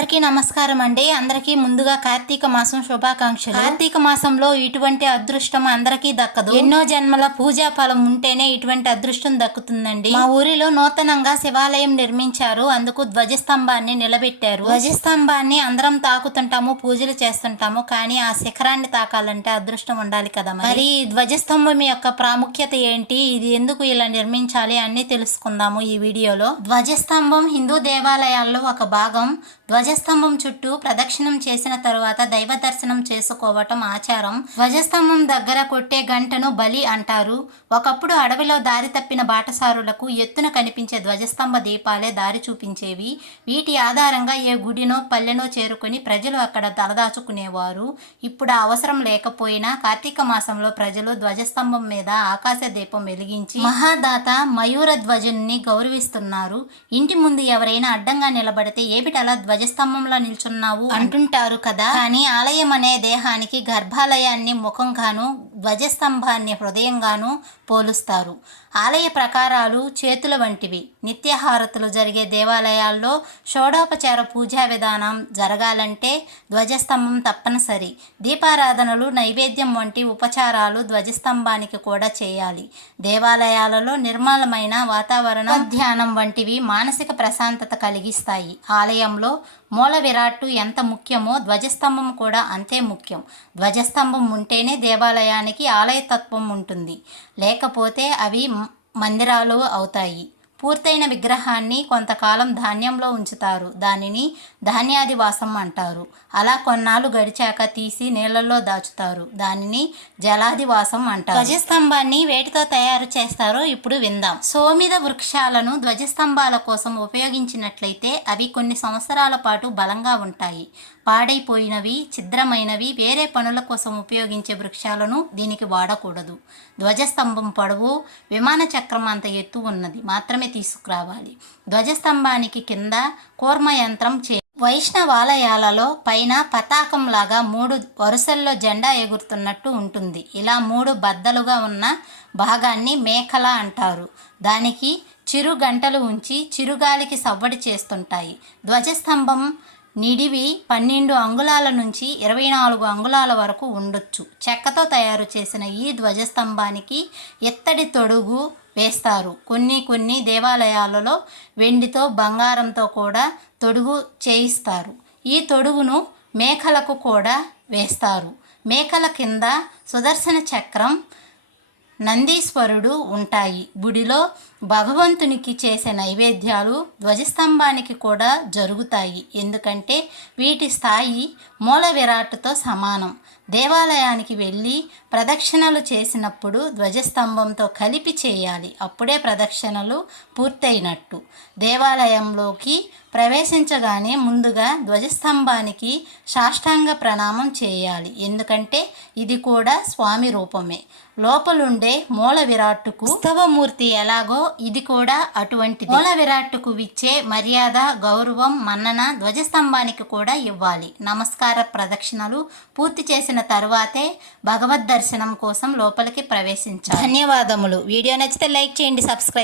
అందరికీ నమస్కారం అండి. అందరికీ ముందుగా కార్తీక మాసం శుభాకాంక్షలు. కార్తీక మాసంలో ఇటువంటి అదృష్టం అందరికీ దక్కదు. ఎన్నో జన్మల పూజా ఫలం ఉంటేనే ఇటువంటి అదృష్టం దక్కుతుందండి. మా ఊరిలో నూతనంగా శివాలయం నిర్మించారు. అందుకు ధ్వజస్తంభాన్ని నిలబెట్టారు. ధ్వజస్తంభాన్ని అందరం తాకుతుంటాము పూజలు చేస్తుంటాము. కానీ ఆ శిఖరాన్ని తాకాలంటే అదృష్టం ఉండాలి కదా మరి. ఈ ధ్వజస్తంభం యొక్క ప్రాముఖ్యత ఏంటి? ఇది ఎందుకు ఇలా నిర్మించాలి అన్ని తెలుసుకుందాము ఈ వీడియోలో. ధ్వజస్తంభం హిందూ దేవాలయాల్లో ఒక భాగం. ధ్వజస్తంభం చుట్టూ ప్రదక్షిణం చేసిన తరువాత దైవ దర్శనం చేసుకోవటం ఆచారం. ధ్వజస్తంభం దగ్గర కొట్టే గంటను బలి అంటారు. ఒకప్పుడు అడవిలో దారి తప్పిన బాటసారులకు ఎత్తున కనిపించే ధ్వజస్తంభ దీపాలే దారి చూపించేవి. వీటి ఆధారంగా ఏ గుడినో పల్లెనో చేరుకుని ప్రజలు అక్కడ తలదాచుకునేవారు. ఇప్పుడు అవసరం లేకపోయినా కార్తీక మాసంలో ప్రజలు ధ్వజస్తంభం మీద ఆకాశ దీపం వెలిగించి మహాదాత మయూర ధ్వజుని గౌరవిస్తున్నారు. ఇంటి ముందు ఎవరైనా అడ్డంగా నిలబడితే ఏమిటలా ధ్వజస్తంభంలో నిల్చున్నావు అంటుంటారు కదా. కానీ ఆలయం అనే దేహానికి గర్భాలయాన్ని ముఖంగాను ధ్వజస్తంభాన్ని హృదయంగాను పోలుస్తారు. ఆలయ ప్రకారాలు చేతుల వంటివి. నిత్యహారతులు జరిగే దేవాలయాల్లో షోడోపచార పూజా విధానం జరగాలంటే ధ్వజస్తంభం తప్పనిసరి. దీపారాధనలు నైవేద్యం వంటి ఉపచారాలు ధ్వజస్తంభానికి కూడా చేయాలి. దేవాలయాలలో నిర్మలమైన వాతావరణం ధ్యానం వంటివి మానసిక ప్రశాంతత కలిగిస్తాయి. ఆలయంలో మూల విరాట్టు ఎంత ముఖ్యమో ధ్వజస్తంభం కూడా అంతే ముఖ్యం. ధ్వజస్తంభం ఉంటేనే దేవాలయానికి ఆలయతత్వం ఉంటుంది. లేక లేకపోతే అవి మందిరాలు అవుతాయి. పూర్తయిన విగ్రహాన్ని కొంతకాలం ధాన్యంలో ఉంచుతారు. దానిని ధాన్యాదివాసం అంటారు. అలా కొన్నాళ్ళు గడిచాక తీసి నీళ్ళల్లో దాచుతారు. దానిని జలాదివాసం అంటారు. ధ్వజస్తంభాన్ని వేటితో తయారు చేస్తారో ఇప్పుడు విందాం. సోమిద వృక్షాలను ధ్వజస్తంభాల కోసం ఉపయోగించినట్లయితే అవి కొన్ని సంవత్సరాల పాటు బలంగా ఉంటాయి. పాడైపోయినవి ఛిద్రమైనవి వేరే పనుల కోసం ఉపయోగించే వృక్షాలను దీనికి వాడకూడదు. ధ్వజస్తంభం పొడవు విమాన చక్రం అంత ఎత్తు ఉన్నది. మాత్రమే తీసుకురావాలి. ధ్వజస్తంభానికి కింద కూర్మ యంత్రం చే వైష్ణవాలయాలలో పైన పతాకంలాగా మూడు వరుసల్లో జెండా ఎగురుతున్నట్టు ఉంటుంది. ఇలా మూడు బద్దలుగా ఉన్న భాగాన్ని మేఖల అంటారు. దానికి చిరు గంటలు ఉంచి చిరుగాలికి సవ్వడి చేస్తుంటాయి. ధ్వజస్తంభం నిడివి పన్నెండు అంగుళాల నుంచి ఇరవై నాలుగు అంగుళాల వరకు ఉండొచ్చు. చెక్కతో తయారు చేసిన ఈ ధ్వజస్తంభానికి ఎత్తడి తొడుగు వేస్తారు. కొన్ని కొన్ని దేవాలయాలలో వెండితో బంగారంతో కూడా తొడుగు చేయిస్తారు. ఈ తొడుగును మేకలకు కూడా వేస్తారు. మేకల కింద సుదర్శన చక్రం నందీశ్వరుడు ఉంటాయి. గుడిలో భగవంతునికి చేసే నైవేద్యాలు ధ్వజస్తంభానికి కూడా జరుగుతాయి. ఎందుకంటే వీటి స్థాయి మూల విరాట్తో సమానం. దేవాలయానికి వెళ్ళి ప్రదక్షిణలు చేసినప్పుడు ధ్వజస్తంభంతో కలిపి చేయాలి. అప్పుడే ప్రదక్షిణలు పూర్తయినట్టు. దేవాలయంలోకి ప్రవేశించగానే ముందుగా ధ్వజస్తంభానికి సాష్టాంగ ప్రణామం చేయాలి. ఎందుకంటే ఇది కూడా స్వామి రూపమే. లోపలుండే మూల విరాట్టుకు ఉత్సవమూర్తి ఎలాగో ఇది కూడా అటువంటి మూల విరాట్టుకు ఇచ్చే మర్యాద గౌరవం మన్నన ధ్వజస్తంభానికి కూడా ఇవ్వాలి. నమస్కార ప్రదక్షిణలు పూర్తి చేసిన తరువాతే భగవద్ దర్శనం కోసం లోపలికి ప్రవేశించాలి. ధన్యవాదములు. వీడియో నచ్చితే లైక్ చేయండి సబ్స్క్రైబ్